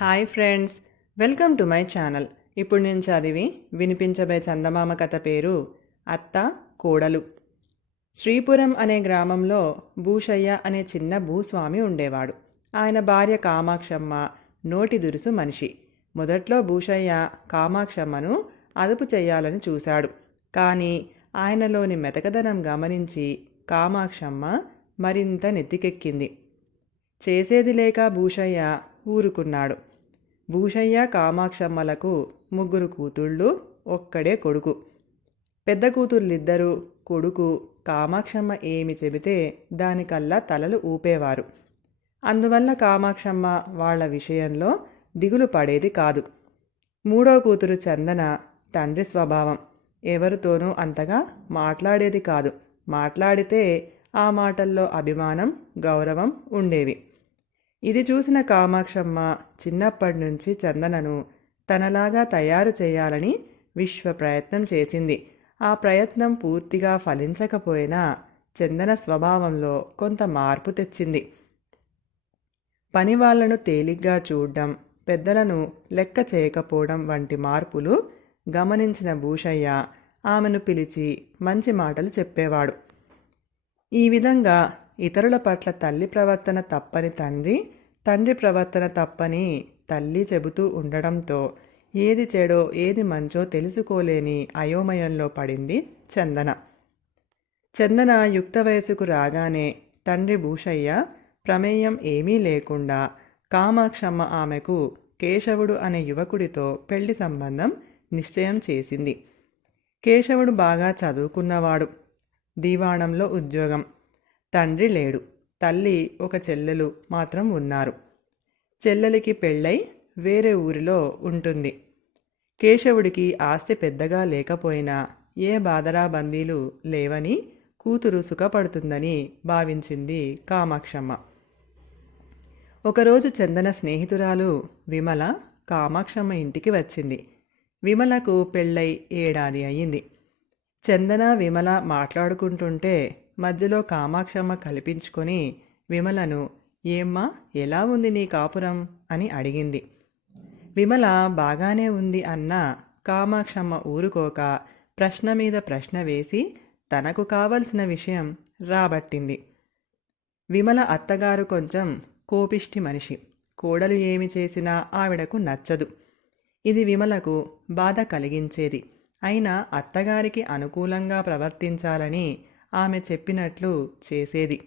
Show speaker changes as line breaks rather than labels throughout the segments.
Hi friends welcome to my channel. ఇప్పుడు నేను చదివి వినిపించబోయే చందమామ కథ పేరు అత్త కోడలు. శ్రీపురం అనే గ్రామంలో భూషయ్య అనే చిన్న భూస్వామి ఉండేవాడు. ఆయన భార్య కామాక్షమ్మ నోటి దురుసు మనిషి. మొదట్లో భూషయ్య కామాక్షమ్మను అదుపు చేయాలని చూశాడు. కానీ ఆయనలోని మెతకదనం గమనించి కామాక్షమ్మ మరింత నెత్తికెక్కింది. చేసేది లేక భూషయ్య ఊరుకున్నాడు. భూషయ్య కామాక్షమ్మలకు ముగ్గురు కూతుళ్ళు ఒక్కడే కొడుకు. పెద్ద కూతుర్లిద్దరూ కొడుకు కామాక్షమ్మ ఏమి చెబితే దానికల్లా తలలు ఊపేవారు. అందువల్ల కామాక్షమ్మ వాళ్ళ విషయంలో దిగులు పడేది కాదు. మూడో కూతురు చందన తండ్రి స్వభావం. ఎవరితోనూ అంతగా మాట్లాడేది కాదు. మాట్లాడితే ఆ మాటల్లో అభిమానం గౌరవం ఉండేవి. ఇది చూసిన కామాక్షమ్మ చిన్నప్పటి నుంచి చందనను తనలాగా తయారు చేయాలని విశ్వ ప్రయత్నం చేసింది. ఆ ప్రయత్నం పూర్తిగా ఫలించకపోయినా చందన స్వభావంలో కొంత మార్పు తెచ్చింది. పని వాళ్ళను తేలిగ్గా చూడడం పెద్దలను లెక్క చేయకపోవడం వంటి మార్పులు గమనించిన భూషయ్య ఆమెను పిలిచి మంచి మాటలు చెప్పేవాడు. ఈ విధంగా ఇతరుల పట్ల తల్లి ప్రవర్తన తప్పని తండ్రి తండ్రి ప్రవర్తన తప్పని తల్లి చెబుతూ ఉండడంతో ఏది చెడో ఏది మంచో తెలుసుకోలేని అయోమయంలో పడింది చందన. చందన యుక్త వయసుకు రాగానే తండ్రి భూషయ్య ప్రమేయం ఏమీ లేకుండా కామాక్షమ్మ ఆమెకు కేశవుడు అనే యువకుడితో పెళ్ళి సంబంధం నిశ్చయం చేసింది. కేశవుడు బాగా చదువుకున్నవాడు దీవాణంలో ఉద్యోగం తండ్రి లేడు. తల్లి ఒక చెల్లెలు మాత్రం ఉన్నారు. చెల్లెలికి పెళ్ళై వేరే ఊరిలో ఉంటుంది. కేశవుడికి ఆస్తి పెద్దగా లేకపోయినా ఏ బాధరాబందీలు లేవని కూతురు సుఖపడుతుందని భావించింది కామాక్షమ్మ. ఒకరోజు చందన స్నేహితురాలు విమల కామాక్షమ్మ ఇంటికి వచ్చింది. విమలకు పెళ్ళై ఏడాది అయ్యింది. చందన విమల మాట్లాడుకుంటుంటే మధ్యలో కామాక్షమ్మ కల్పించుకొని విమలను ఏమ్మా ఎలా ఉంది నీ కాపురం? అని అడిగింది. విమల బాగానే ఉంది అన్న కామాక్షమ్మ ఊరుకోక ప్రశ్న మీద ప్రశ్న వేసి తనకు కావలసిన విషయం రాబట్టింది. విమల అత్తగారు కొంచెం కోపిష్టి మనిషి. కోడలు ఏమి చేసినా ఆవిడకు నచ్చదు. ఇది విమలకు బాధ కలిగించేది. అయినా అత్తగారికి అనుకూలంగా ప్రవర్తించాలని ఆమె చెప్పినట్లు చేసేది.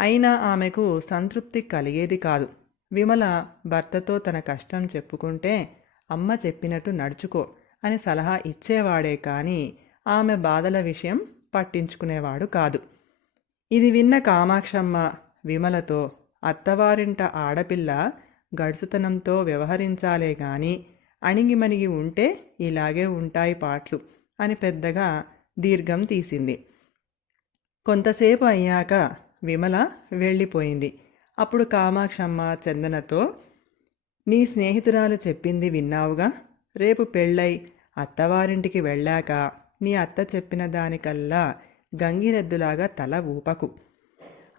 అయినా ఆమెకు సంతృప్తి కలిగేది కాదు. విమల భర్తతో తన కష్టం చెప్పుకుంటే అమ్మ చెప్పినట్టు నడుచుకో అని సలహా ఇచ్చేవాడే కానీ ఆమె బాధల విషయం పట్టించుకునేవాడు కాదు. ఇది విన్న కామాక్షమ్మ విమలతో అత్తవారింట ఆడపిల్ల గడుసుతనంతో వ్యవహరించాలే గాని అణిగిమణిగి ఉంటే ఇలాగే ఉంటాయి పాట్లు అని పెద్దగా దీర్ఘం తీసింది. కొంతసేపు అయ్యాక విమల వెళ్ళిపోయింది. అప్పుడు కామాక్షమ్మ చందనతో నీ స్నేహితురాలు చెప్పింది విన్నావుగా? రేపు పెళ్ళై అత్తవారింటికి వెళ్ళాక నీ అత్త చెప్పిన దానికల్లా గంగిరెద్దులాగా తల ఊపకు.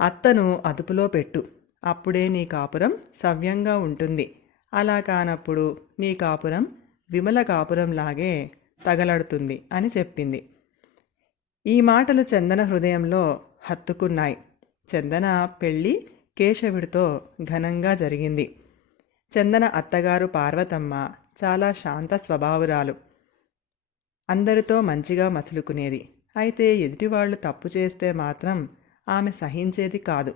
అత్తను అదుపులో పెట్టు. అప్పుడే నీ కాపురం సవ్యంగా ఉంటుంది. అలా కానప్పుడు నీ కాపురం విమల కాపురంలాగే తగలడుతుంది అని చెప్పింది. ఈ మాటలు చందన హృదయంలో హత్తుకున్నాయి. చందన పెళ్ళి కేశవుడితో ఘనంగా జరిగింది. చందన అత్తగారు పార్వతమ్మ చాలా శాంత స్వభావురాలు. అందరితో మంచిగా మసులుకునేది. అయితే ఎదుటివాళ్ళు తప్పు చేస్తే మాత్రం ఆమె సహించేది కాదు.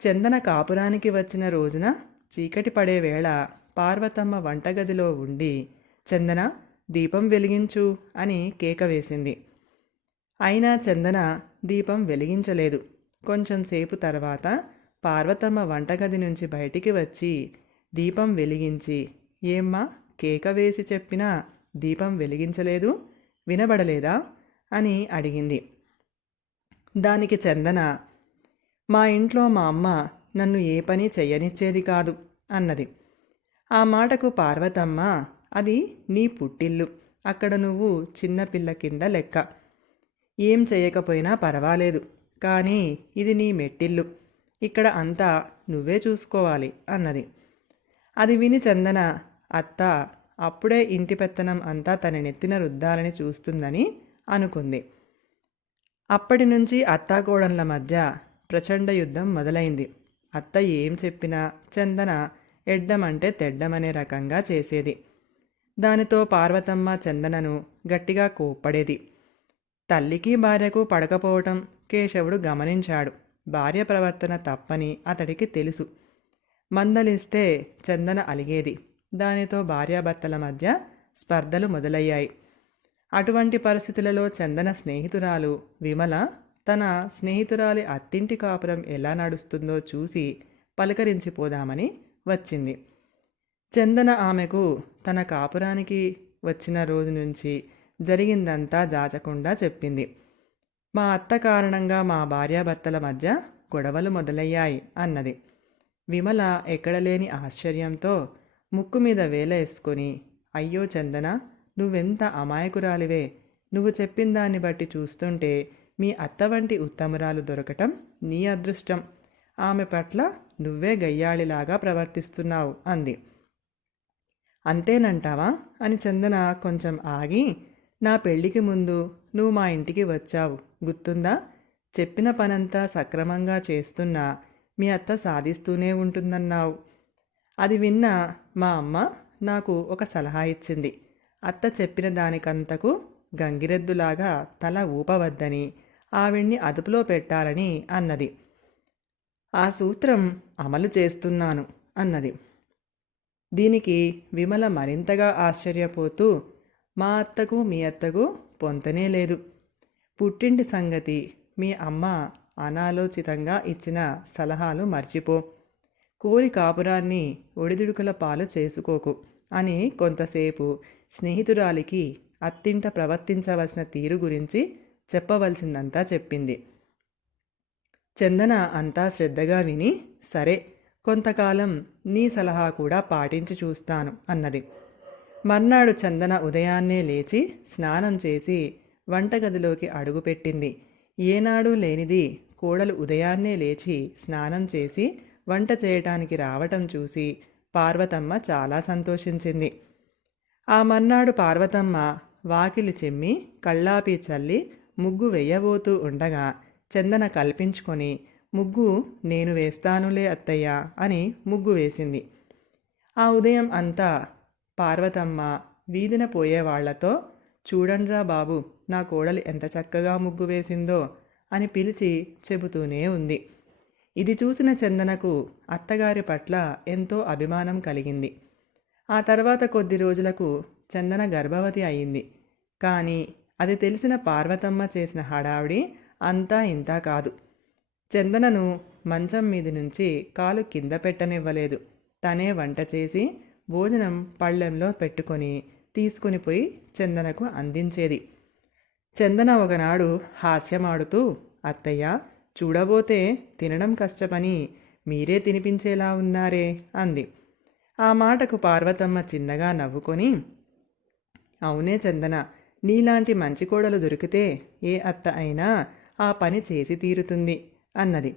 చందన కాపురానికి వచ్చిన రోజున చీకటి పడే వేళ పార్వతమ్మ వంటగదిలో ఉండి చందన దీపం వెలిగించు అని కేక వేసింది. అయినా చందన దీపం వెలిగించలేదు. కొంచెం సేపు తర్వాత పార్వతమ్మ వంటగది నుంచి బయటికి వచ్చి దీపం వెలిగించి ఏమ్మా కేక వేసి చెప్పినా దీపం వెలిగించలేదు? వినబడలేదా? అని అడిగింది. దానికి చందన మా ఇంట్లో మా అమ్మ నన్ను ఏ పని చెయ్యనిచ్చేది కాదు అన్నది. ఆ మాటకు పార్వతమ్మ అది నీ పుట్టిల్లు. అక్కడ నువ్వు చిన్నపిల్ల కింద లెక్క. ఏం చేయకపోయినా పర్వాలేదు. కానీ ఇది నీ మెట్టిల్లు. ఇక్కడ అంతా నువ్వే చూసుకోవాలి అన్నది. అది విని చందన అత్త అప్పుడే ఇంటి పెత్తనం అంతా తన నెత్తిన రుద్దాలని చూస్తుందని అనుకుంది. అప్పటి నుంచి అత్తాకోడన్ల మధ్య ప్రచండ యుద్ధం మొదలైంది. అత్త ఏం చెప్పినా చందన ఎడ్డమంటే తెడ్డమనే రకంగా చేసేది. దానితో పార్వతమ్మ చందనను గట్టిగా కోప్పడేది. తల్లికి భార్యకు పడకపోవటం కేశవుడు గమనించాడు. భార్య ప్రవర్తన తప్పని అతడికి తెలుసు. మందలిస్తే చందన అలిగేది. దానితో భార్యాభర్తల మధ్య స్పర్ధలు మొదలయ్యాయి. అటువంటి పరిస్థితులలో చందన స్నేహితురాలు విమల తన స్నేహితురాలి అత్తింటి కాపురం ఎలా నడుస్తుందో చూసి పలకరించిపోదామని వచ్చింది. చందన ఆమెకు తన కాపురానికి వచ్చిన రోజు నుంచి జరిగిందంతా జాచకుండా చెప్పింది. మా అత్త కారణంగా మా భార్యాభర్తల మధ్య గొడవలు మొదలయ్యాయి అన్నది. విమల ఎక్కడలేని ఆశ్చర్యంతో ముక్కు మీద వేల వేసుకొని అయ్యో చందన నువ్వెంత అమాయకురాలివే. నువ్వు చెప్పిన దాన్ని బట్టి చూస్తుంటే మీ అత్త వంటి ఉత్తమురాలు దొరకటం నీ అదృష్టం. ఆమె పట్ల నువ్వే గయ్యాళిలాగా ప్రవర్తిస్తున్నావు అంది. అంతేనంటావా? అని చందన కొంచెం ఆగి నా పెళ్ళికి ముందు నువ్వు మా ఇంటికి వచ్చావు గుర్తుందా? చెప్పిన పనంతా సక్రమంగా చేస్తున్నా మీ అత్త సాధిస్తూనే ఉంటుందన్నావు. అది విన్న మా అమ్మ నాకు ఒక సలహా ఇచ్చింది. అత్త చెప్పిన దానికంతకు గంగిరెద్దులాగా తల ఊపవద్దని ఆవిడ్ని అదుపులో పెట్టాలని అన్నది. ఆ సూత్రం అమలు చేస్తున్నాను అన్నది. దీనికి విమల మరింతగా ఆశ్చర్యపోతూ మా అత్తకు మీ అత్తకు పొంతనే లేదు. పుట్టింటి సంగతి మీ అమ్మ అనాలోచితంగా ఇచ్చిన సలహాలు మర్చిపో. కోరి కాపురాన్ని ఒడిదుడుకుల పాలు చేసుకోకు అని కొంతసేపు స్నేహితురాలికి అత్తింట ప్రవర్తించవలసిన తీరు గురించి చెప్పవలసిందంతా చెప్పింది. చందన అంతా శ్రద్ధగా విని సరే కొంతకాలం నీ సలహా కూడా పాటించి చూస్తాను అన్నది. మర్నాడు చందన ఉదయాన్నే లేచి స్నానం చేసి వంటగదిలోకి అడుగుపెట్టింది. ఏనాడు లేనిది కోడలు ఉదయాన్నే లేచి స్నానం చేసి వంట చేయటానికి రావటం చూసి పార్వతమ్మ చాలా సంతోషించింది. ఆ మర్నాడు పార్వతమ్మ వాకిలి చెమ్మి కళ్ళాపి చల్లి ముగ్గు వెయ్యబోతూ ఉండగా చందన కల్పించుకొని ముగ్గు నేను వేస్తానులే అత్తయ్య అని ముగ్గు వేసింది. ఆ ఉదయం అంతా పార్వతమ్మ వీధిన పోయేవాళ్ళతో చూడండ్రా బాబు నా కోడలు ఎంత చక్కగా ముగ్గు వేసిందో అని పిలిచి చెబుతూనే ఉంది. ఇది చూసిన చందనకు అత్తగారి పట్ల ఎంతో అభిమానం కలిగింది. ఆ తర్వాత కొద్ది రోజులకు చందన గర్భవతి అయింది. కానీ అది తెలిసిన పార్వతమ్మ చేసిన హడావిడి అంతా ఇంతా కాదు. చందనను మంచం మీద నుంచి కాలు కింద పెట్టనివ్వలేదు. తనే వంట చేసి భోజనం పళ్ళెంలో పెట్టుకొని తీసుకుని పోయి చందనకు అందించేది. చందన ఒకనాడు హాస్యమాడుతూ అత్తయ్య చూడబోతే తినడం కష్టపని మీరే తినిపించేలా ఉన్నారే అంది. ఆ మాటకు పార్వతమ్మ చిన్నగా నవ్వుకొని అవునే చందన నీలాంటి మంచి కోడలు దొరికితే ఏ అత్త అయినా ఆ పని చేసి తీరుతుంది అన్నది.